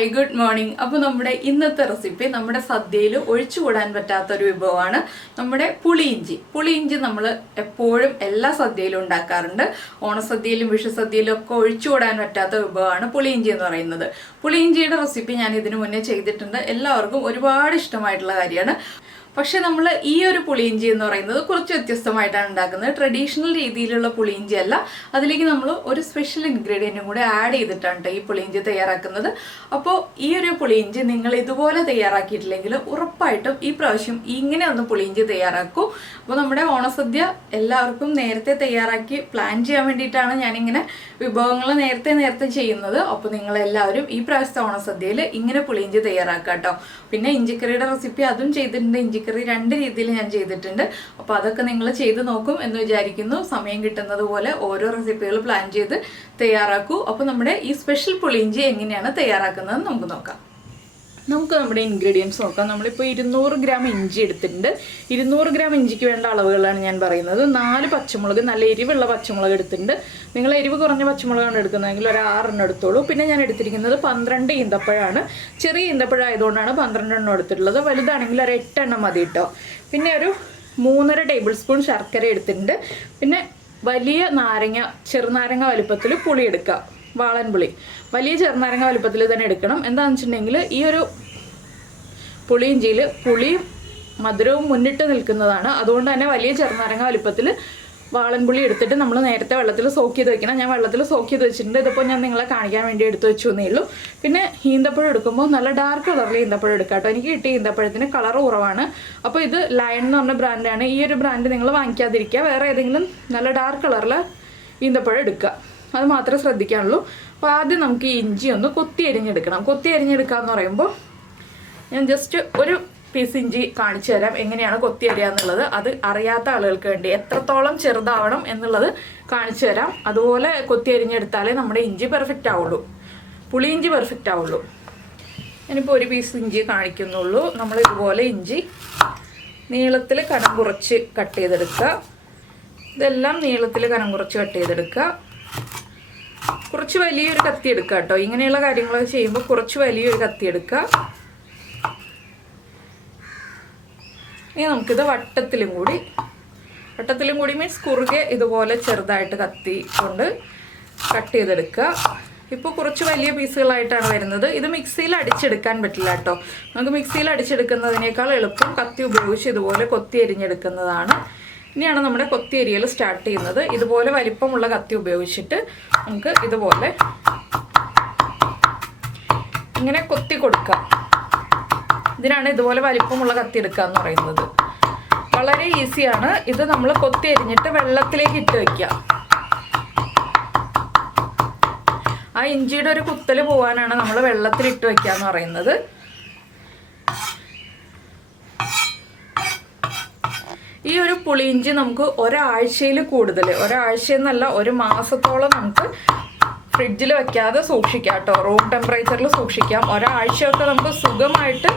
Hi good morning. അപ്പോൾ നമ്മുടെ ഇന്നത്തെ റെസിപ്പി നമ്മുടെ സദ്യയിൽ ഒഴിച്ചുകൂടാൻ പറ്റാത്തൊരു വിഭവമാണ് നമ്മുടെ പുളി ഇഞ്ചി. പുളി ഇഞ്ചി നമ്മൾ എപ്പോഴും എല്ലാ സദ്യയിലും ഉണ്ടാക്കാറുണ്ട്. ഓണസദ്യയിലും വിഷുസദ്യയിലും ഒക്കെ ഒഴിച്ചുകൂടാൻ പറ്റാത്ത വിഭവമാണ് പുളി ഇഞ്ചി എന്ന് പറയുന്നത്. പുളി ഇഞ്ചിയുടെ റെസിപ്പി ഞാൻ ഇതിനു മുന്നേ ചെയ്തിട്ടുണ്ട്. എല്ലാവർക്കും ഒരുപാട് ഇഷ്ടമായിട്ടുള്ള കാര്യമാണ്. പക്ഷെ നമ്മൾ ഈ ഒരു പുളിയിഞ്ചി എന്ന് പറയുന്നത് കുറച്ച് വ്യത്യസ്തമായിട്ടാണ് ഉണ്ടാക്കുന്നത്. ട്രഡീഷണൽ രീതിയിലുള്ള പുളിയിഞ്ചി അല്ല, അതിലേക്ക് നമ്മൾ ഒരു സ്പെഷ്യൽ ഇൻഗ്രീഡിയൻറ്റും കൂടെ ആഡ് ചെയ്തിട്ടാണ് ഈ പുളിയിഞ്ചി തയ്യാറാക്കുന്നത്. അപ്പോൾ ഈ ഒരു പുളിയിഞ്ചി നിങ്ങൾ ഇതുപോലെ തയ്യാറാക്കിയിട്ടില്ലെങ്കിൽ ഉറപ്പായിട്ടും ഈ പ്രാവശ്യം ഇങ്ങനെ ഒന്ന് പുളിയിഞ്ചി തയ്യാറാക്കൂ. അപ്പോൾ നമ്മുടെ ഓണസദ്യ എല്ലാവർക്കും നേരത്തെ തയ്യാറാക്കി പ്ലാൻ ചെയ്യാൻ വേണ്ടിയിട്ടാണ് ഞാനിങ്ങനെ വിഭവങ്ങൾ നേരത്തെ ചെയ്യുന്നത്. അപ്പോൾ നിങ്ങളെല്ലാവരും ഈ പ്രാവശ്യത്തെ ഓണസദ്യയിൽ ഇങ്ങനെ പുളിയിഞ്ചി തയ്യാറാക്കാം കേട്ടോ. പിന്നെ ഇഞ്ചിക്കറിയുടെ റെസിപ്പി അതും ചെയ്തിട്ടുണ്ട്. ഇഞ്ചിക്കറി 2 രീതിയിൽ ഞാൻ ചെയ്തിട്ടുണ്ട്. അപ്പോൾ അതൊക്കെ നിങ്ങൾ ചെയ്ത് നോക്കും എന്ന് വിചാരിക്കുന്നു. സമയം കിട്ടുന്നത് പോലെ ഓരോ റെസിപ്പികൾ പ്ലാൻ ചെയ്ത് തയ്യാറാക്കൂ. അപ്പോൾ നമ്മുടെ ഈ സ്പെഷ്യൽ പുളിയിഞ്ചി എങ്ങനെയാണ് തയ്യാറാക്കുന്നത് നമുക്ക് നോക്കാം. നമുക്ക് നമ്മുടെ ഇൻഗ്രീഡിയൻസ് നോക്കാം. നമ്മളിപ്പോൾ 200 ഗ്രാം ഇഞ്ചി എടുത്തിട്ടുണ്ട്. 200 ഗ്രാം ഇഞ്ചിക്ക് വേണ്ട അളവുകളാണ് ഞാൻ പറയുന്നത്. 4 പച്ചമുളക്, നല്ല എരിവുള്ള പച്ചമുളക് എടുത്തിട്ടുണ്ട്. നിങ്ങൾ എരിവ് കുറഞ്ഞ പച്ചമുളകാണ് എടുക്കുന്നതെങ്കിൽ ഒരു 6 എണ്ണം എടുത്തോളൂ. പിന്നെ ഞാൻ എടുത്തിരിക്കുന്നത് 12 ഈന്തപ്പഴമാണ്. ചെറിയ ഈന്തപ്പഴം ആയതുകൊണ്ടാണ് 12 എണ്ണം എടുത്തിട്ടുള്ളത്. വലുതാണെങ്കിൽ ഒരു 8 എണ്ണം മതി കേട്ടോ. പിന്നെ ഒരു 3.5 ടേബിൾ സ്പൂൺ ശർക്കര എടുത്തിട്ടുണ്ട്. പിന്നെ വലിയ നാരങ്ങ, ചെറുനാരങ്ങ വലുപ്പത്തിൽ പുളി എടുക്കുക. വാളൻപുളി വലിയ ചെറുനാരങ്ങ വലുപ്പത്തിൽ തന്നെ എടുക്കണം. എന്താണെന്ന് വെച്ചിട്ടുണ്ടെങ്കിൽ ഈ ഒരു പുളിയിഞ്ചിയിൽ പുളിയും മധുരവും മുന്നിട്ട് നിൽക്കുന്നതാണ്. അതുകൊണ്ട് തന്നെ വലിയ ചെറുനാരങ്ങ വലുപ്പത്തിൽ വാളൻപുളി എടുത്തിട്ട് നമ്മൾ നേരത്തെ വെള്ളത്തിൽ സോക്ക് ചെയ്ത് വെക്കണം. ഞാൻ വെള്ളത്തിൽ സോക്ക് ചെയ്ത് വെച്ചിട്ടുണ്ട്. ഇതിപ്പോൾ ഞാൻ നിങ്ങളെ കാണിക്കാൻ വേണ്ടി എടുത്ത് വെച്ചു എന്നേ ഉള്ളൂ. പിന്നെ ഈന്തപ്പഴം എടുക്കുമ്പോൾ നല്ല ഡാർക്ക് കളറിൽ ഈന്തപ്പഴം എടുക്കാം കേട്ടോ. എനിക്ക് കിട്ടിയ ഈന്തപ്പഴത്തിന് കളർ കുറവാണ്. അപ്പോൾ ഇത് ലയൺ എന്ന് പറഞ്ഞ ബ്രാൻഡാണ്. ഈ ഒരു ബ്രാൻഡ് നിങ്ങൾ വാങ്ങിക്കാതിരിക്കുക. വേറെ ഏതെങ്കിലും നല്ല ഡാർക്ക് കളറിൽ ഈന്തപ്പഴം എടുക്കുക. അത് മാത്രമേ ശ്രദ്ധിക്കാനുള്ളൂ. അപ്പോൾ ആദ്യം നമുക്ക് ഈ ഇഞ്ചി ഒന്ന് കൊത്തി അരിഞ്ഞെടുക്കണം. കൊത്തി അരിഞ്ഞെടുക്കുക എന്ന് പറയുമ്പോൾ ഞാൻ ജസ്റ്റ് ഒരു പീസ് ഇഞ്ചി കാണിച്ചു തരാം എങ്ങനെയാണ് കൊത്തി അരിയാന്നുള്ളത്. അത് അറിയാത്ത ആളുകൾക്ക് വേണ്ടി എത്രത്തോളം ചെറുതാവണം എന്നുള്ളത് കാണിച്ചു തരാം. അതുപോലെ കൊത്തി അരിഞ്ഞെടുത്താലേ നമ്മുടെ ഇഞ്ചി പെർഫെക്റ്റ് ആവുള്ളൂ, പുളി ഇഞ്ചി പെർഫെക്റ്റ് ആവുള്ളൂ. ഞാനിപ്പോൾ ഒരു പീസ് ഇഞ്ചി കാണിക്കുന്നുള്ളൂ. നമ്മൾ ഇതുപോലെ ഇഞ്ചി നീളത്തിൽ കനം കുറച്ച് കട്ട് ചെയ്തെടുക്കുക. ഇതെല്ലാം നീളത്തിൽ കനം കുറച്ച് കട്ട് ചെയ്തെടുക്കുക. കുറച്ച് വലിയൊരു കത്തി എടുക്കുക കേട്ടോ. ഇങ്ങനെയുള്ള കാര്യങ്ങളൊക്കെ ചെയ്യുമ്പോൾ കുറച്ച് വലിയൊരു കത്തി എടുക്കുക. ഇനി നമുക്കിത് വട്ടത്തിലും കൂടി മീൻസ് കുറുകെ ഇതുപോലെ ചെറുതായിട്ട് കത്തി കൊണ്ട് കട്ട് ചെയ്തെടുക്കുക. ഇപ്പോൾ കുറച്ച് വലിയ പീസുകളായിട്ടാണ് വരുന്നത്. ഇത് മിക്സിയിൽ അടിച്ചെടുക്കാൻ പറ്റില്ല കേട്ടോ. നമുക്ക് മിക്സിയിൽ അടിച്ചെടുക്കുന്നതിനേക്കാൾ എളുപ്പം കത്തി ഉപയോഗിച്ച് ഇതുപോലെ കൊത്തി അരിഞ്ഞെടുക്കുന്നതാണ്. ഇനിയാണ് നമ്മുടെ കൊത്തി അരിയൽ സ്റ്റാർട്ട് ചെയ്യുന്നത്. ഇതുപോലെ വലിപ്പമുള്ള കത്തി ഉപയോഗിച്ചിട്ട് നമുക്ക് ഇതുപോലെ ഇങ്ങനെ കൊത്തി കൊടുക്കാം. ഇതിനാണ് ഇതുപോലെ വലിപ്പമുള്ള കത്തി എടുക്കുക എന്ന് പറയുന്നത്. വളരെ ഈസിയാണ്. ഇത് നമ്മൾ കൊത്തി അരിഞ്ഞിട്ട് വെള്ളത്തിലേക്ക് ഇട്ട് വയ്ക്കുക. ആ ഇഞ്ചിയുടെ ഒരു കുത്തൽ പോകാനാണ് നമ്മൾ വെള്ളത്തിലിട്ട് വയ്ക്കുക എന്ന് പറയുന്നത്. ഈ ഒരു പുളിയിഞ്ചി നമുക്ക് ഒരാഴ്ചയിൽ കൂടുതൽ, ഒരാഴ്ചയെന്നല്ല 1 മാസത്തോളം നമുക്ക് ഫ്രിഡ്ജിൽ വെക്കാതെ സൂക്ഷിക്കാം കേട്ടോ. റൂം ടെമ്പറേച്ചറിൽ സൂക്ഷിക്കാം. ഒരാഴ്ചയൊക്കെ നമുക്ക് സുഖമായിട്ട്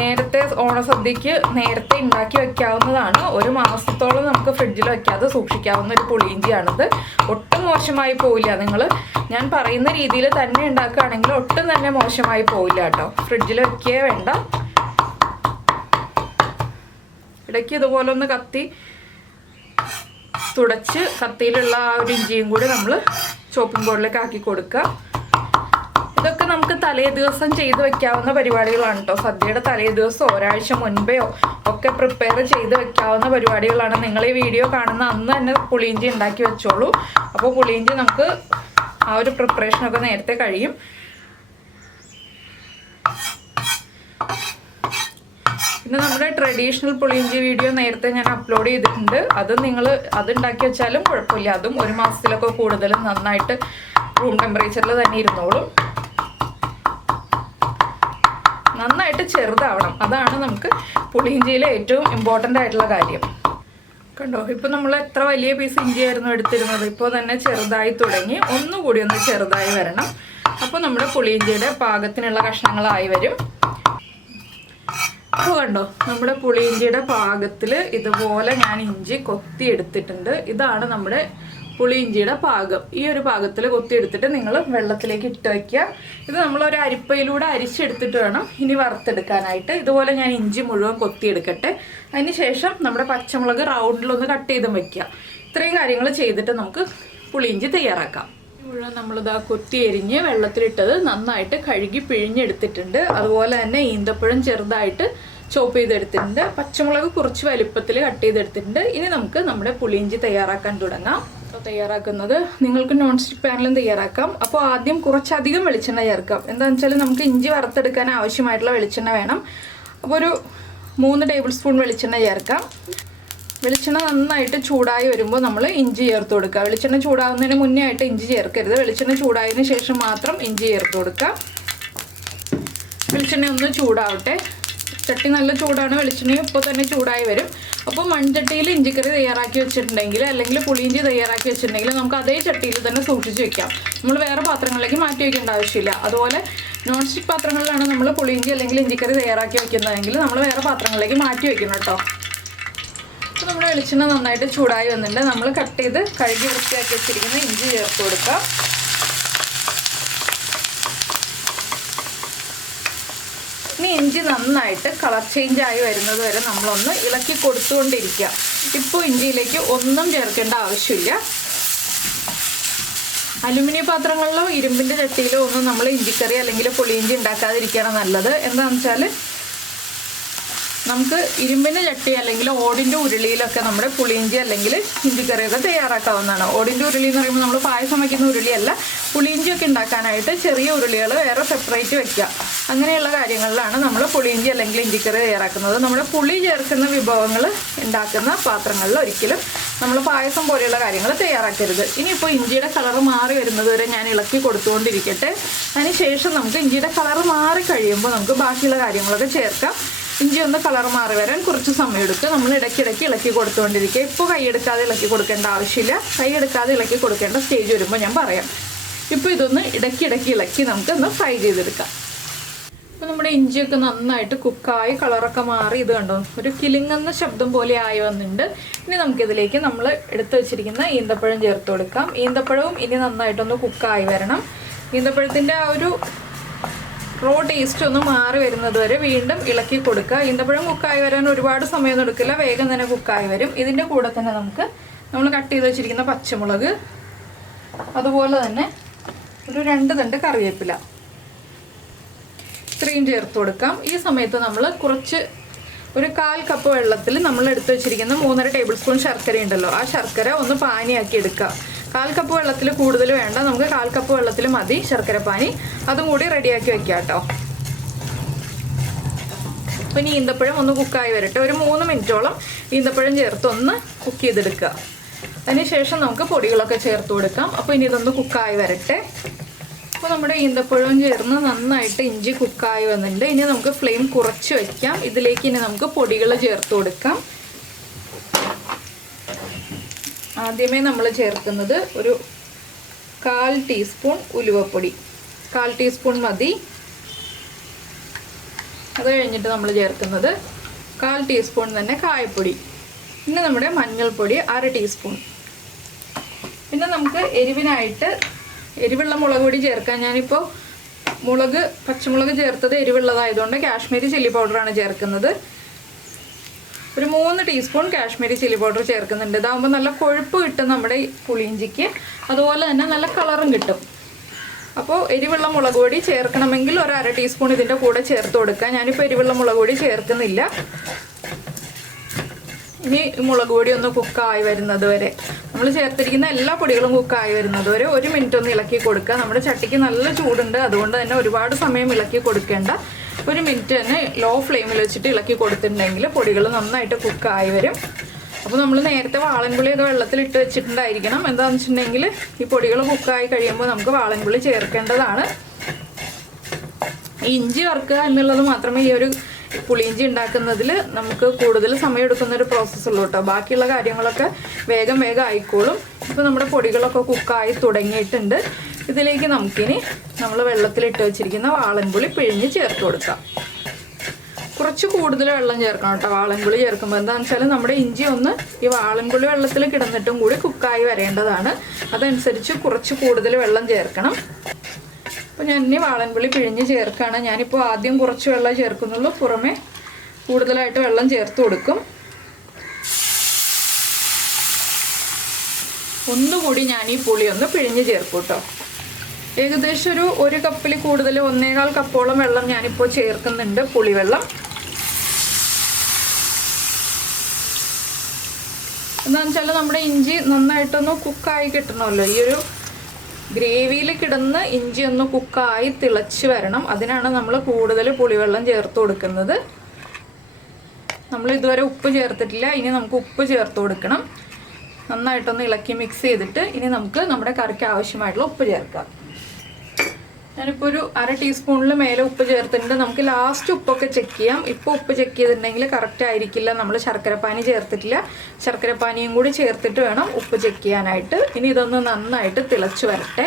നേരത്തെ ഓണസദ്യക്ക് നേരത്തെ ഉണ്ടാക്കി വെക്കാവുന്നതാണ്. 1 മാസത്തോളം നമുക്ക് ഫ്രിഡ്ജിൽ വെക്കാതെ സൂക്ഷിക്കാവുന്ന ഒരു പുളിയിഞ്ചിയാണിത്. ഒട്ടും മോശമായി പോവില്ല. ഞാൻ പറയുന്ന രീതിയിൽ തന്നെ ഉണ്ടാക്കുകയാണെങ്കിൽ ഒട്ടും തന്നെ മോശമായി പോവില്ല കേട്ടോ. ഫ്രിഡ്ജിൽ വെക്കുകയേ വേണ്ട. ഇടയ്ക്ക് ഇതുപോലെ ഒന്ന് കത്തി തുടച്ച് കത്തിയിലുള്ള ആ ഒരു ഇഞ്ചിയും കൂടി നമ്മൾ ചോപ്പിംഗ് ബോർഡിലേക്ക് ആക്കി കൊടുക്കുക. ഇതൊക്കെ നമുക്ക് തലേ ദിവസം ചെയ്ത് വെക്കാവുന്ന പരിപാടികളാണ് കേട്ടോ. സദ്യയുടെ തലേ ദിവസമോ ഒരാഴ്ച മുൻപെയോ ഒക്കെ പ്രിപ്പയർ ചെയ്ത് വെക്കാവുന്ന പരിപാടികളാണ്. നിങ്ങൾ ഈ വീഡിയോ കാണുന്ന അന്ന് തന്നെ പുളിയിഞ്ചി ഉണ്ടാക്കി വെച്ചോളൂ. അപ്പോൾ പുളിയിഞ്ചി നമുക്ക് ആ ഒരു പ്രിപ്പറേഷനൊക്കെ നേരത്തെ കഴിയും. പിന്നെ നമ്മുടെ ട്രഡീഷണൽ പുളിയിഞ്ചി വീഡിയോ നേരത്തെ ഞാൻ അപ്ലോഡ് ചെയ്തിട്ടുണ്ട്. അത് ഉണ്ടാക്കി വെച്ചാലും കുഴപ്പമില്ല. അതും 1 മാസത്തിലൊക്കെ കൂടുതലും നന്നായിട്ട് റൂം ടെമ്പറേച്ചറിൽ തന്നെ ഇരുന്നോളും. നന്നായിട്ട് ചെറുതാവണം. അതാണ് നമുക്ക് പുളിയിഞ്ചിയിലെ ഏറ്റവും ഇമ്പോർട്ടൻ്റ് ആയിട്ടുള്ള കാര്യം. കണ്ടോ, ഇപ്പോൾ നമ്മൾ എത്ര വലിയ പീസ് ഇഞ്ചിയായിരുന്നു എടുത്തിരുന്നത്, ഇപ്പോൾ തന്നെ ചെറുതായി തുടങ്ങി. ഒന്നുകൂടി ഒന്ന് ചെറുതായി വരണം. അപ്പോൾ നമ്മുടെ പുളിയിഞ്ചിയുടെ പാകത്തിനുള്ള കഷ്ണങ്ങളായി വരും. അപ്പോൾ കണ്ടോ, നമ്മുടെ പുളിയിഞ്ചിയുടെ പാകത്തിൽ ഇതുപോലെ ഞാൻ ഇഞ്ചി കൊത്തി എടുത്തിട്ടുണ്ട്. ഇതാണ് നമ്മുടെ പുളിയിഞ്ചിയുടെ പാകം. ഈ ഒരു പാകത്തിൽ കൊത്തിയെടുത്തിട്ട് നിങ്ങൾ വെള്ളത്തിലേക്ക് ഇട്ട് വയ്ക്കുക. ഇത് നമ്മളൊരു അരിപ്പയിലൂടെ അരിച്ചെടുത്തിട്ട് വേണം ഇനി വറുത്തെടുക്കാനായിട്ട്. ഇതുപോലെ ഞാൻ ഇഞ്ചി മുഴുവൻ കൊത്തിയെടുക്കട്ടെ. അതിന് ശേഷം നമ്മുടെ പച്ചമുളക് റൗണ്ടിലൊന്ന് കട്ട് ചെയ്തും വയ്ക്കുക. ഇത്രയും കാര്യങ്ങൾ ചെയ്തിട്ട് നമുക്ക് പുളിയിഞ്ചി തയ്യാറാക്കാം. മുഴുവൻ നമ്മളിതാ കൊത്തി എരിഞ്ഞ് വെള്ളത്തിലിട്ടത് നന്നായിട്ട് കഴുകി പിഴിഞ്ഞെടുത്തിട്ടുണ്ട്. അതുപോലെ തന്നെ ഈന്തപ്പഴം ചെറുതായിട്ട് ചോപ്പ് ചെയ്തെടുത്തിട്ടുണ്ട്. പച്ചമുളക് കുറച്ച് വലിപ്പത്തിൽ കട്ട് ചെയ്തെടുത്തിട്ടുണ്ട്. ഇനി നമുക്ക് നമ്മുടെ പുളിയിഞ്ചി തയ്യാറാക്കാൻ തുടങ്ങാം. തയ്യാറാക്കുന്നത് നിങ്ങൾക്ക് നോൺ സ്റ്റിക്ക് പാനിലും തയ്യാറാക്കാം. അപ്പോൾ ആദ്യം കുറച്ചധികം വെളിച്ചെണ്ണ ചേർക്കാം. എന്താണെന്ന് വെച്ചാൽ നമുക്ക് ഇഞ്ചി വറുത്തെടുക്കാൻ ആവശ്യമായിട്ടുള്ള വെളിച്ചെണ്ണ വേണം. അപ്പോൾ ഒരു 3 ടേബിൾ സ്പൂൺ വെളിച്ചെണ്ണ ചേർക്കാം. വെളിച്ചെണ്ണ നന്നായിട്ട് ചൂടായി വരുമ്പോൾ നമ്മൾ ഇഞ്ചി ചേർത്ത് കൊടുക്കുക. വെളിച്ചെണ്ണ ചൂടാവുന്നതിന് മുന്നേ ആയിട്ട് ഇഞ്ചി ചേർക്കരുത്. വെളിച്ചെണ്ണ ചൂടായതിന് ശേഷം മാത്രം ഇഞ്ചി ചേർത്ത് കൊടുക്കുക. വെളിച്ചെണ്ണ ഒന്ന് ചൂടാവട്ടെ. ചട്ടി നല്ല ചൂടാണ്, വെളിച്ചെണ്ണയും ഇപ്പോൾ തന്നെ ചൂടായി വരും. അപ്പോൾ മൺചട്ടിയിൽ ഇഞ്ചിക്കറി തയ്യാറാക്കി വെച്ചിട്ടുണ്ടെങ്കിൽ അല്ലെങ്കിൽ പുളിയിഞ്ചി തയ്യാറാക്കി വെച്ചിട്ടുണ്ടെങ്കിൽ നമുക്ക് അതേ ചട്ടിയിൽ തന്നെ സൂക്ഷിച്ച് വെക്കാം. നമ്മൾ വേറെ പാത്രങ്ങളിലേക്ക് മാറ്റി വയ്ക്കേണ്ട ആവശ്യമില്ല. അതുപോലെ നോൺ സ്റ്റിക്ക് പാത്രങ്ങളിലാണ് നമ്മൾ പുളിയിഞ്ചി അല്ലെങ്കിൽ ഇഞ്ചിക്കറി തയ്യാറാക്കി വെക്കുന്നതെങ്കിൽ നമ്മൾ വേറെ പാത്രങ്ങളിലേക്ക് മാറ്റി വയ്ക്കണം കേട്ടോ. അപ്പോൾ നമ്മുടെ വെളിച്ചെണ്ണ നന്നായിട്ട് ചൂടായി വന്നിട്ടുണ്ട്. നമ്മൾ കട്ട് ചെയ്ത് കഴുകി വൃത്തിയാക്കി വെച്ചിരിക്കുന്ന ഇഞ്ചി ചേർത്ത് കൊടുക്കാം. ഇനി ഇഞ്ചി നന്നായിട്ട് കളർ ചേഞ്ച് ആയി വരുന്നത് വരെ നമ്മളൊന്ന് ഇളക്കി കൊടുത്തുകൊണ്ടിരിക്കുക. ഇപ്പോൾ ഇഞ്ചിയിലേക്ക് ഒന്നും ചേർക്കേണ്ട ആവശ്യമില്ല. അലുമിനിയം പാത്രങ്ങളിലോ ഇരുമ്പിൻ്റെ ചട്ടിയിലോ ഒന്നും നമ്മൾ ഇഞ്ചിക്കറി അല്ലെങ്കിൽ പുളിയിഞ്ചി ഉണ്ടാക്കാതിരിക്കുകയാണ് നല്ലത്. എന്താണെന്ന് വെച്ചാൽ നമുക്ക് ഇരുമ്പിൻ്റെ ചട്ടി അല്ലെങ്കിൽ ഓടിൻ്റെ ഉരുളിയിലൊക്കെ നമ്മുടെ പുളിയിഞ്ചി അല്ലെങ്കിൽ ഇഞ്ചിക്കറിയൊക്കെ തയ്യാറാക്കാവുന്നതാണ്. ഓടിൻ്റെ ഉരുളി എന്ന് പറയുമ്പോൾ നമ്മൾ പായസം വയ്ക്കുന്ന ഉരുളിയല്ല. പുളിയിഞ്ചിയൊക്കെ ഉണ്ടാക്കാനായിട്ട് ചെറിയ ഉരുളികൾ വേറെ സെപ്പറേറ്റ് വെക്കുക. അങ്ങനെയുള്ള കാര്യങ്ങളിലാണ് നമ്മൾ പുളിയിഞ്ചി അല്ലെങ്കിൽ ഇഞ്ചിക്കറി തയ്യാറാക്കുന്നത്. നമ്മുടെ പുളി ചേർക്കുന്ന വിഭവങ്ങൾ ഉണ്ടാക്കുന്ന പാത്രങ്ങളിൽ ഒരിക്കലും നമ്മൾ പായസം പോലെയുള്ള കാര്യങ്ങൾ തയ്യാറാക്കരുത്. ഇനിയിപ്പോൾ ഇഞ്ചിയുടെ കളർ മാറി വരുന്നത് വരെ ഞാൻ ഇളക്കി കൊടുത്തുകൊണ്ടിരിക്കട്ടെ. അതിന് ശേഷം നമുക്ക് ഇഞ്ചിയുടെ കളർ മാറി കഴിയുമ്പോൾ നമുക്ക് ബാക്കിയുള്ള കാര്യങ്ങളൊക്കെ ചേർക്കാം. ഇഞ്ചി ഒന്ന് കളർ മാറി വരാൻ കുറച്ച് സമയം എടുക്കുക. നമ്മൾ ഇടയ്ക്കിടയ്ക്ക് ഇളക്കി കൊടുത്തുകൊണ്ടിരിക്കുക. ഇപ്പോൾ കൈയെടുക്കാതെ ഇളക്കി കൊടുക്കേണ്ട ആവശ്യമില്ല. കൈയെടുക്കാതെ ഇളക്കി കൊടുക്കേണ്ട സ്റ്റേജ് വരുമ്പോൾ ഞാൻ പറയാം. ഇപ്പോൾ ഇതൊന്ന് ഇടയ്ക്കിടയ്ക്ക് ഇളക്കി നമുക്കൊന്ന് ഫ്രൈ ചെയ്തെടുക്കാം. ഇപ്പോൾ നമ്മുടെ ഇഞ്ചിയൊക്കെ നന്നായിട്ട് കുക്കായി കളറൊക്കെ മാറി ഇത് കണ്ടോ ഒരു കിലുങ്ങുന്ന ശബ്ദം പോലെ ആയി വന്നിട്ടുണ്ട്. ഇനി നമുക്കിതിലേക്ക് നമ്മൾ എടുത്തു വെച്ചിരിക്കുന്ന ഈന്തപ്പഴം ചേർത്ത് കൊടുക്കാം. ഈന്തപ്പഴവും ഇനി നന്നായിട്ടൊന്ന് കുക്കായി വരണം. ഈന്തപ്പഴത്തിൻ്റെ ആ ഒരു റോ ടേസ്റ്റ് ഒന്ന് മാറി വരുന്നത് വരെ വീണ്ടും ഇളക്കി കൊടുക്കുക. ഈന്തപ്പഴം കുക്കായി വരാൻ ഒരുപാട് സമയമൊന്നും എടുക്കില്ല, വേഗം തന്നെ കുക്കായി വരും. ഇതിൻ്റെ കൂടെ തന്നെ നമ്മൾ കട്ട് ചെയ്ത് വെച്ചിരിക്കുന്ന പച്ചമുളക്, അതുപോലെ തന്നെ ഒരു 2 തണ്ട് കറിവേപ്പില ഇത്രയും ചേർത്ത് കൊടുക്കാം. ഈ സമയത്ത് നമ്മൾ ഒരു 1/4 കപ്പ് വെള്ളത്തിൽ നമ്മൾ എടുത്ത് വെച്ചിരിക്കുന്ന 3.5 ടേബിൾ സ്പൂൺ ശർക്കര ഉണ്ടല്ലോ, ആ ശർക്കര ഒന്ന് പാനിയാക്കി എടുക്കുക. 1/4 കപ്പ് വെള്ളത്തിൽ കൂടുതൽ വേണ്ട, നമുക്ക് 1/4 കപ്പ് വെള്ളത്തിൽ മതി ശർക്കര പാനി. അതും കൂടി റെഡിയാക്കി വെക്കാം കേട്ടോ. അപ്പോൾ ഇനി ഈന്തപ്പഴം ഒന്ന് കുക്കായി വരട്ടെ. ഒരു 3 മിനിറ്റോളം ഈന്തപ്പഴം ചേർത്ത് ഒന്ന് കുക്ക് ചെയ്തെടുക്കുക. അതിനുശേഷം നമുക്ക് പൊടികളൊക്കെ ചേർത്ത് കൊടുക്കാം. അപ്പോൾ ഇനി ഇതൊന്ന് കുക്കായി വരട്ടെ. അപ്പോൾ നമ്മുടെ ഈന്തപ്പഴവും ചേർന്ന് നന്നായിട്ട് ഇഞ്ചി കുക്കായി വന്നിട്ടുണ്ട്. ഇനി നമുക്ക് ഫ്ലെയിം കുറച്ച് വയ്ക്കാം. ഇതിലേക്ക് ഇനി നമുക്ക് പൊടികൾ ചേർത്ത് കൊടുക്കാം. ആദ്യമേ നമ്മൾ ചേർക്കുന്നത് ഒരു 1/4 ടീസ്പൂൺ ഉലുവപ്പൊടി, 1/4 ടീസ്പൂൺ മതി. അത് കഴിഞ്ഞിട്ട് നമ്മൾ ചേർക്കുന്നത് 1/4 ടീസ്പൂൺ തന്നെ കായപ്പൊടി. പിന്നെ നമ്മുടെ മഞ്ഞൾപ്പൊടി 1/2 ടീസ്പൂൺ. പിന്നെ നമുക്ക് എരിവിനായിട്ട് എരിവുള്ള മുളക് പൊടി ചേർക്കാം. ഞാനിപ്പോൾ പച്ചമുളക് ചേർത്തത് എരിവുള്ളതായതുകൊണ്ട് കാശ്മീരി ചില്ലി പൗഡറാണ് ചേർക്കുന്നത്. ഒരു 3 ടീസ്പൂൺ കാശ്മീരി ചില്ലി പൗഡർ ചേർക്കുന്നുണ്ട്. ഇതാകുമ്പോൾ നല്ല കൊഴുപ്പ് കിട്ടും നമ്മുടെ പുളിയിഞ്ചിക്ക്, അതുപോലെ തന്നെ നല്ല കളറും കിട്ടും. അപ്പോൾ എരിവുള്ള മുളക് പൊടി ചേർക്കണമെങ്കിൽ ഒരു 1/2 ടീസ്പൂൺ ഇതിൻ്റെ കൂടെ ചേർത്ത് കൊടുക്കാം. ഞാനിപ്പോൾ എരിവുള്ള മുളക് പൊടി ചേർക്കുന്നില്ല. ഇനി മുളക് പൊടി ഒന്ന് കുക്കായി വരുന്നത് വരെ, നമ്മൾ ചേർത്തിരിക്കുന്ന എല്ലാ പൊടികളും കുക്കായി വരുന്നത് വരെ 1 മിനിറ്റ് ഒന്ന് ഇളക്കി കൊടുക്കുക. നമ്മുടെ ചട്ടിക്ക് നല്ല ചൂടുണ്ട്, അതുകൊണ്ട് തന്നെ ഒരുപാട് സമയം ഇളക്കി കൊടുക്കേണ്ട. 1 മിനിറ്റ് തന്നെ ലോ ഫ്ലെയിമിൽ വെച്ചിട്ട് ഇളക്കി കൊടുത്തിട്ടുണ്ടെങ്കിൽ പൊടികൾ നന്നായിട്ട് കുക്കായി വരും. അപ്പോൾ നമ്മൾ നേരത്തെ വാളൻപുളി ഒക്കെ വെള്ളത്തിലിട്ട് വെച്ചിട്ടുണ്ടായിരിക്കണം. എന്താണെന്ന് വെച്ചിട്ടുണ്ടെങ്കിൽ ഈ പൊടികൾ കുക്കായി കഴിയുമ്പോൾ നമുക്ക് വാളൻപുളി ചേർക്കേണ്ടതാണ്. ഇഞ്ചി വറുക്കുക എന്നുള്ളത് മാത്രമേ ഈ ഒരു പുളിയിഞ്ചി ഉണ്ടാക്കുന്നതിൽ നമുക്ക് കൂടുതൽ സമയം എടുക്കുന്നൊരു പ്രോസസ്സുള്ളൂ കേട്ടോ. ബാക്കിയുള്ള കാര്യങ്ങളൊക്കെ വേഗം ആയിക്കോളും. ഇപ്പോൾ നമ്മുടെ പൊടികളൊക്കെ കുക്കായി തുടങ്ങിയിട്ടുണ്ട്. ഇതിലേക്ക് നമുക്കിനി നമ്മൾ വെള്ളത്തിലിട്ട് വെച്ചിരിക്കുന്ന വാളൻപുളി പിഴിഞ്ഞ് ചേർത്ത് കൊടുക്കാം. കുറച്ച് കൂടുതൽ വെള്ളം ചേർക്കണം കേട്ടോ വാളൻപുളി ചേർക്കുമ്പോൾ. എന്താണെന്ന് വെച്ചാൽ നമ്മുടെ ഇഞ്ചി ഒന്ന് ഈ വാളൻപുളി വെള്ളത്തിൽ കിടന്നിട്ടും കൂടി കുക്കായി വരേണ്ടതാണ്. അതനുസരിച്ച് കുറച്ച് കൂടുതൽ വെള്ളം ചേർക്കണം. അപ്പോൾ ഞാൻ ഇനി വാളൻപുളി പിഴിഞ്ഞ് ചേർക്കുകയാണ്. ഞാനിപ്പോൾ ആദ്യം കുറച്ച് വെള്ളം ചേർക്കുന്നുള്ളൂ, പുറമെ കൂടുതലായിട്ട് വെള്ളം ചേർത്ത് കൊടുക്കും. ഒന്നുകൂടി ഞാൻ ഈ പുളി ഒന്ന് പിഴിഞ്ഞ് ചേർക്കും കേട്ടോ. ഏകദേശം ഒരു കപ്പിൽ കൂടുതൽ 1.25 കപ്പോളം വെള്ളം ഞാനിപ്പോൾ ചേർക്കുന്നുണ്ട്, പുളിവെള്ളം. എന്താണെന്ന് വെച്ചാൽ നമ്മുടെ ഇഞ്ചി നന്നായിട്ടൊന്ന് കുക്കായി കിട്ടണമല്ലോ. ഈ ഒരു ഗ്രേവിയിൽ കിടന്ന് ഇഞ്ചി ഒന്ന് കുക്കായി തിളച്ച് വരണം. അതിനാണ് നമ്മൾ കൂടുതൽ പുളിവെള്ളം ചേർത്ത് കൊടുക്കുന്നത്. നമ്മൾ ഇതുവരെ ഉപ്പ് ചേർത്തിട്ടില്ല, ഇനി നമുക്ക് ഉപ്പ് ചേർത്ത് കൊടുക്കണം. നന്നായിട്ടൊന്ന് ഇളക്കി മിക്സ് ചെയ്തിട്ട് ഇനി നമുക്ക് നമ്മുടെ കറിക്ക് ആവശ്യമായിട്ടുള്ള ഉപ്പ് ചേർക്കാം. ഞാനിപ്പോൾ ഒരു 1/2 ടീസ്പൂണിൽ മേലെ ഉപ്പ് ചേർത്തിട്ടുണ്ട്. നമുക്ക് ലാസ്റ്റ് ഉപ്പൊക്കെ ചെക്ക് ചെയ്യാം. ഇപ്പോൾ ഉപ്പ് ചെക്ക് ചെയ്തിട്ടുണ്ടെങ്കിൽ കറക്റ്റ് ആയിരിക്കില്ല. നമ്മൾ ശർക്കരപ്പാനി ചേർത്തിട്ടില്ല, ശർക്കരപ്പാനിയും കൂടി ചേർത്തിട്ട് വേണം ഉപ്പ് ചെക്ക് ചെയ്യാനായിട്ട്. ഇനി ഇതൊന്ന് നന്നായിട്ട് തിളച്ച് വരട്ടെ.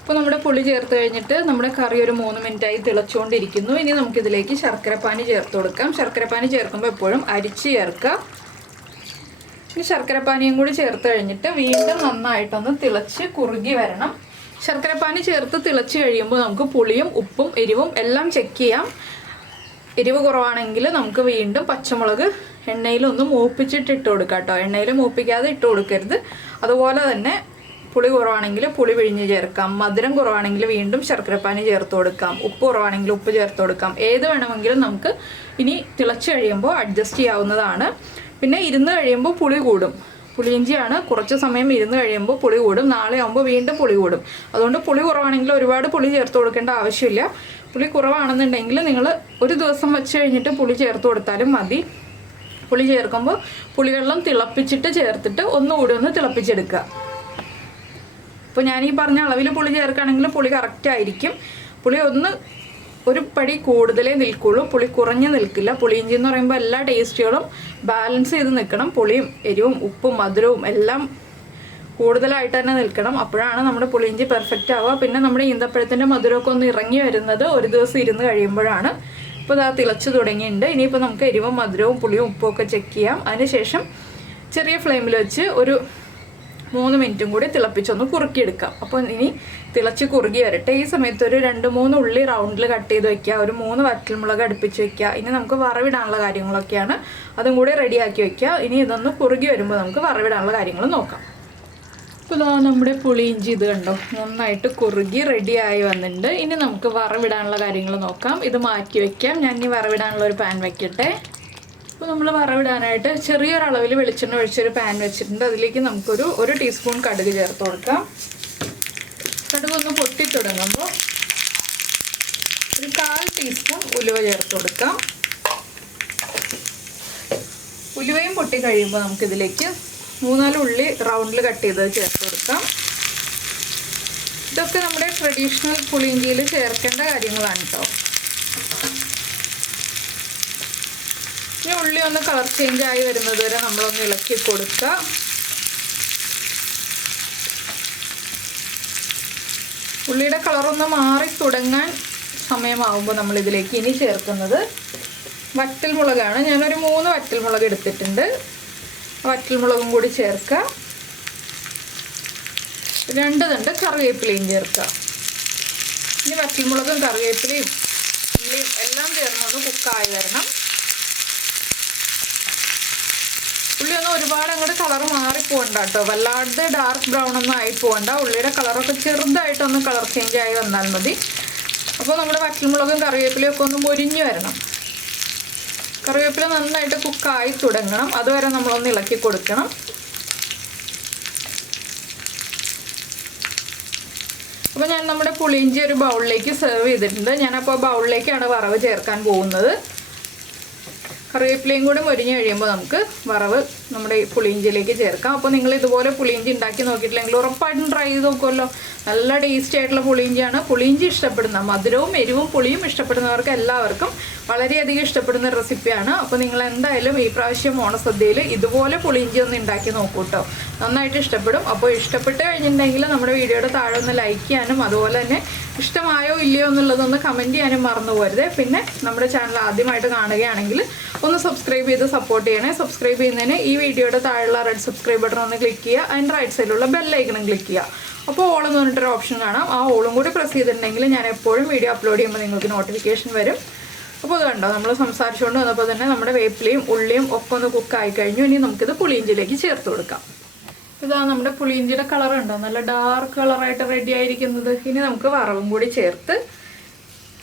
ഇപ്പോൾ നമ്മുടെ പുളി ചേർത്ത് കഴിഞ്ഞിട്ട് നമ്മുടെ കറി ഒരു 3 മിനിറ്റായി തിളച്ചുകൊണ്ടിരിക്കുന്നു. ഇനി നമുക്കിതിലേക്ക് ശർക്കരപ്പാനി ചേർത്ത് കൊടുക്കാം. ശർക്കരപ്പാനി ചേർക്കുമ്പോൾ എപ്പോഴും അരിച്ച് ചേർക്കുക. ഇനി ശർക്കരപ്പാനിയും കൂടി ചേർത്ത് കഴിഞ്ഞിട്ട് വീണ്ടും നന്നായിട്ടൊന്ന് തിളച്ച് കുറുകി വരണം. ശർക്കരപ്പാനി ചേർത്ത് തിളച്ച് കഴിയുമ്പോൾ നമുക്ക് പുളിയും ഉപ്പും എരിവും എല്ലാം ചെക്ക് ചെയ്യാം. എരിവ് കുറവാണെങ്കിൽ നമുക്ക് വീണ്ടും പച്ചമുളക് എണ്ണയിലൊന്ന് മൂപ്പിച്ചിട്ട് ഇട്ട് കൊടുക്കാം കേട്ടോ. എണ്ണയിൽ മൂപ്പിക്കാതെ ഇട്ട് കൊടുക്കരുത്. അതുപോലെ തന്നെ പുളി കുറവാണെങ്കിൽ പുളി പിഴിഞ്ഞ് ചേർക്കാം. മധുരം കുറവാണെങ്കിൽ വീണ്ടും ശർക്കരപ്പാനി ചേർത്ത് കൊടുക്കാം. ഉപ്പ് കുറവാണെങ്കിൽ ഉപ്പ് ചേർത്ത് കൊടുക്കാം. ഏത് വേണമെങ്കിലും നമുക്ക് ഇനി തിളച്ച് കഴിയുമ്പോൾ അഡ്ജസ്റ്റ് ചെയ്യാവുന്നതാണ്. പിന്നെ ഇരുന്ന് കഴിയുമ്പോൾ പുളി കൂടും. പുളിയിഞ്ചിയാണ്, കുറച്ച് സമയം ഇരുന്ന് കഴിയുമ്പോൾ പുളി കൂടും. നാളെ ആകുമ്പോൾ വീണ്ടും പുളി കൂടും. അതുകൊണ്ട് പുളി കുറവാണെങ്കിൽ ഒരുപാട് പുളി ചേർത്ത് കൊടുക്കേണ്ട ആവശ്യമില്ല. പുളി കുറവാണെന്നുണ്ടെങ്കിൽ നിങ്ങൾ ഒരു ദിവസം വെച്ച് കഴിഞ്ഞിട്ട് പുളി ചേർത്ത് കൊടുത്താലും മതി. പുളി ചേർക്കുമ്പോൾ പുളിവെള്ളം തിളപ്പിച്ചിട്ട് ചേർത്തിട്ട് ഒന്നുകൂടി ഒന്ന് തിളപ്പിച്ചെടുക്കുക. ഇപ്പോൾ ഞാൻ ഈ പറഞ്ഞ അളവിൽ പുളി ചേർക്കുകയാണെങ്കിൽ പുളി കറക്റ്റ് ആയിരിക്കും. പുളി ഒരു പടി കൂടുതലേ നിൽക്കുള്ളൂ, പുളി കുറഞ്ഞ് നിൽക്കില്ല. പുളിയിഞ്ചി എന്ന് പറയുമ്പോൾ എല്ലാ ടേസ്റ്റുകളും ബാലൻസ് ചെയ്ത് നിൽക്കണം. പുളിയും എരിവും ഉപ്പും മധുരവും എല്ലാം കൂടുതലായിട്ട് തന്നെ നിൽക്കണം. അപ്പോഴാണ് നമ്മുടെ പുളിയിഞ്ചി പെർഫെക്റ്റ് ആവുക. പിന്നെ നമ്മുടെ ഈന്തപ്പഴത്തിൻ്റെ മധുരമൊക്കെ ഒന്ന് ഇറങ്ങി വരുന്നത് ഒരു ദിവസം ഇരുന്ന് കഴിയുമ്പോഴാണ്. ഇപ്പോൾ ഇതാ തിളച്ച് തുടങ്ങിയിട്ടുണ്ട്. ഇനിയിപ്പോൾ നമുക്ക് എരിവും മധുരവും പുളിയും ഉപ്പും ഒക്കെ ചെക്ക് ചെയ്യാം. അതിനുശേഷം ചെറിയ ഫ്ലെയിമിൽ വെച്ച് ഒരു 3 മിനിറ്റും കൂടി തിളപ്പിച്ചൊന്ന് കുറുക്കിയെടുക്കാം. അപ്പോൾ ഇനി തിളച്ച് കുറുകി വരട്ടെ. ഈ സമയത്ത് ഒരു 2-3 ഉള്ളി റൗണ്ടിൽ കട്ട് ചെയ്ത് വയ്ക്കുക, ഒരു 3 വറ്റൽമുളക് അടുപ്പിച്ച് വയ്ക്കുക. ഇനി നമുക്ക് വറവിടാനുള്ള കാര്യങ്ങളൊക്കെയാണ്, അതും കൂടി റെഡിയാക്കി വയ്ക്കുക. ഇനി ഇതൊന്ന് കുറുകി വരുമ്പോൾ നമുക്ക് വറവിടാനുള്ള കാര്യങ്ങൾ നോക്കാം. ഇപ്പോൾ ഇതാ നമ്മുടെ പുളിയിഞ്ചി ഇത് കണ്ടോ നന്നായിട്ട് കുറുകി റെഡിയായി വന്നിട്ടുണ്ട്. ഇനി നമുക്ക് വറവിടാനുള്ള കാര്യങ്ങൾ നോക്കാം. ഇത് മാറ്റി വയ്ക്കാം. ഞാൻ ഇനി വറവിടാനുള്ള ഒരു പാൻ വയ്ക്കട്ടെ. അപ്പോൾ നമ്മൾ വറവിടാനായിട്ട് ചെറിയൊരളവിൽ വെളിച്ചെണ്ണ ഒഴിച്ചൊരു പാൻ വെച്ചിട്ടുണ്ട്. അതിലേക്ക് നമുക്കൊരു 1 ടീസ്പൂൺ കടുക് ചേർത്ത് കൊടുക്കാം. കടുകൊന്ന് പൊട്ടി തുടങ്ങുമ്പോൾ ഒരു 1/4 ടീസ്പൂൺ ഉലുവ ചേർത്ത് കൊടുക്കാം. ഉലുവയും പൊട്ടി കഴിയുമ്പോൾ നമുക്കിതിലേക്ക് 3-4 ഉള്ളി റൗണ്ടിൽ കട്ട് ചെയ്തത് ചേർത്ത് കൊടുക്കാം. ഇതൊക്കെ നമ്മുടെ ട്രഡീഷണൽ പുളിയിഞ്ചിയിൽ ചേർക്കേണ്ട കാര്യങ്ങളാണ് കേട്ടോ. ഈ ഉള്ളി ഒന്ന് കളർ ചേഞ്ച് ആയി വരുന്നത് വരെ നമ്മളൊന്ന് ഇളക്കി കൊടുക്കുക. ഉള്ളിയുടെ കളറൊന്ന് മാറി തുടങ്ങാൻ സമയമാകുമ്പോൾ നമ്മളിതിലേക്ക് ഇനി ചേർക്കുന്നത് വറ്റൽമുളകാണ്. ഞാനൊരു 3 വറ്റൽമുളക് എടുത്തിട്ടുണ്ട്. വറ്റൽമുളകും കൂടി ചേർക്കുക. 2 തണ്ട് കറിവേപ്പിലയും ചേർക്കുക. ഇനി വറ്റൽമുളകും കറിവേപ്പിലയും ഉള്ളിയും എല്ലാം ചേർന്നൊന്ന് കുക്കായി വരണം. ഉള്ളി ഒന്നും ഒരുപാട് അങ്ങോട്ട് കളർ മാറിപ്പോകണ്ട കേട്ടോ. വല്ലാതെ ഡാർക്ക് ബ്രൗൺ ഒന്നും ആയി പോകണ്ട. ഉള്ളിയുടെ കളറൊക്കെ ചെറുതായിട്ടൊന്ന് കളർ ചേഞ്ച് ആയി വന്നാൽ മതി. അപ്പോൾ നമ്മുടെ വറ്റൽമുളകും കറിവേപ്പിലയും ഒക്കെ ഒന്ന് മൊരിഞ്ഞ് വരണം. കറിവേപ്പില നന്നായിട്ട് കുക്കായി തുടങ്ങണം. അതുവരെ നമ്മളൊന്ന് ഇളക്കി കൊടുക്കണം. അപ്പോൾ ഞാൻ നമ്മുടെ പുളിയിഞ്ചി ഒരു ബൗളിലേക്ക് സെർവ് ചെയ്തിട്ടുണ്ട്. ഞാനപ്പോൾ ബൗളിലേക്കാണ് വറവ് ചേർക്കാൻ പോകുന്നത്. കറിവേപ്പിലയും കൂടി മൊരിഞ്ഞ് കഴിയുമ്പോൾ നമുക്ക് വറവ് നമ്മുടെ ഈ പുളിയിഞ്ചിയിലേക്ക് ചേർക്കാം. അപ്പോൾ നിങ്ങൾ ഇതുപോലെ പുളിയിഞ്ചി ഉണ്ടാക്കി നോക്കിയിട്ടില്ലെങ്കിൽ ഉറപ്പായിട്ടും ട്രൈ ചെയ്ത് നോക്കുമല്ലോ. നല്ല ടേസ്റ്റി ആയിട്ടുള്ള പുളിയിഞ്ചിയാണ്. പുളിയിഞ്ചി ഇഷ്ടപ്പെടുന്ന മധുരവും എരിവും പുളിയും ഇഷ്ടപ്പെടുന്നവർക്ക് എല്ലാവർക്കും വളരെയധികം ഇഷ്ടപ്പെടുന്ന റെസിപ്പിയാണ്. അപ്പോൾ നിങ്ങൾ എന്തായാലും ഈ പ്രാവശ്യം ഓണസദ്യയിൽ ഇതുപോലെ പുളിയിഞ്ചി ഒന്ന് ഉണ്ടാക്കി നോക്കൂ കേട്ടോ. നന്നായിട്ട് ഇഷ്ടപ്പെടും. അപ്പോൾ ഇഷ്ടപ്പെട്ട് കഴിഞ്ഞിട്ടുണ്ടെങ്കിൽ നമ്മുടെ വീഡിയോയുടെ താഴെ ഒന്ന് ലൈക്ക് ചെയ്യാനും അതുപോലെ തന്നെ ഇഷ്ടമായോ ഇല്ലയോ എന്നുള്ളതൊന്ന് കമൻറ്റ് ചെയ്യാനും മറന്നു പോകരുത്. പിന്നെ നമ്മുടെ ചാനൽ ആദ്യമായിട്ട് കാണുകയാണെങ്കിൽ ഒന്ന് സബ്സ്ക്രൈബ് ചെയ്ത് സപ്പോർട്ട് ചെയ്യണേ. സബ്സ്ക്രൈബ് ചെയ്യുന്നതിന് ഈ വീഡിയോയുടെ താഴെയുള്ള റെഡ് സബ്സ്ക്രൈബ് ബട്ടൺ ഒന്ന് ക്ലിക്ക് ചെയ്യുക. അതിൻ്റെ റൈറ്റ് സൈഡിലുള്ള ബെല്ലൈക്കണം ക്ലിക്ക് ചെയ്യുക. അപ്പോൾ ഓൾ എന്ന് പറഞ്ഞിട്ടൊരു ഓപ്ഷൻ കാണാം. ആ ഓളും കൂടി പ്രസ് ചെയ്തിട്ടുണ്ടെങ്കിൽ ഞാൻ എപ്പോഴും വീഡിയോ അപ്ലോഡ് ചെയ്യുമ്പോൾ നിങ്ങൾക്ക് നോട്ടിഫിക്കേഷൻ വരും. അപ്പോൾ അത് കണ്ടോ, നമ്മൾ സംസാരിച്ചുകൊണ്ട് വന്നപ്പോൾ തന്നെ നമ്മുടെ വേപ്പിലയും ഉള്ളിയും ഒക്കെ ഒന്ന് കുക്കായി കഴിഞ്ഞു. ഇനി നമുക്കിത് പുളിയിഞ്ചിയിലേക്ക് ചേർത്ത് കൊടുക്കാം. ഇതാ നമ്മുടെ പുളിയിഞ്ചിയുടെ കളർ ഉണ്ടോ, നല്ല ഡാർക്ക് കളറായിട്ട് റെഡി ആയിരിക്കുന്നത്. ഇനി നമുക്ക് വറവും കൂടി ചേർത്ത്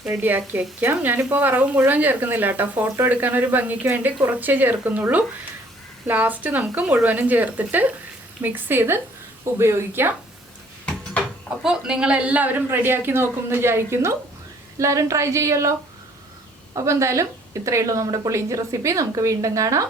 റെഡിയാക്കി വയ്ക്കാം. ഞാനിപ്പോൾ വറവും മുഴുവൻ ചേർക്കുന്നില്ല കേട്ടോ, ഫോട്ടോ എടുക്കാൻ ഒരു ഭംഗിക്ക് വേണ്ടി കുറച്ചേ ചേർക്കുന്നുള്ളൂ. ലാസ്റ്റ് നമുക്ക് മുഴുവനും ചേർത്തിട്ട് മിക്സ് ചെയ്ത് ഉപയോഗിക്കാം. അപ്പോൾ നിങ്ങളെല്ലാവരും റെഡിയാക്കി നോക്കുമെന്ന് വിചാരിക്കുന്നു. എല്ലാവരും ട്രൈ ചെയ്യുമല്ലോ. അപ്പോൾ എന്തായാലും ഇത്രയേ ഉള്ളൂ നമ്മുടെ പുളിയിഞ്ചി റെസിപ്പി. നമുക്ക് വീണ്ടും കാണാം.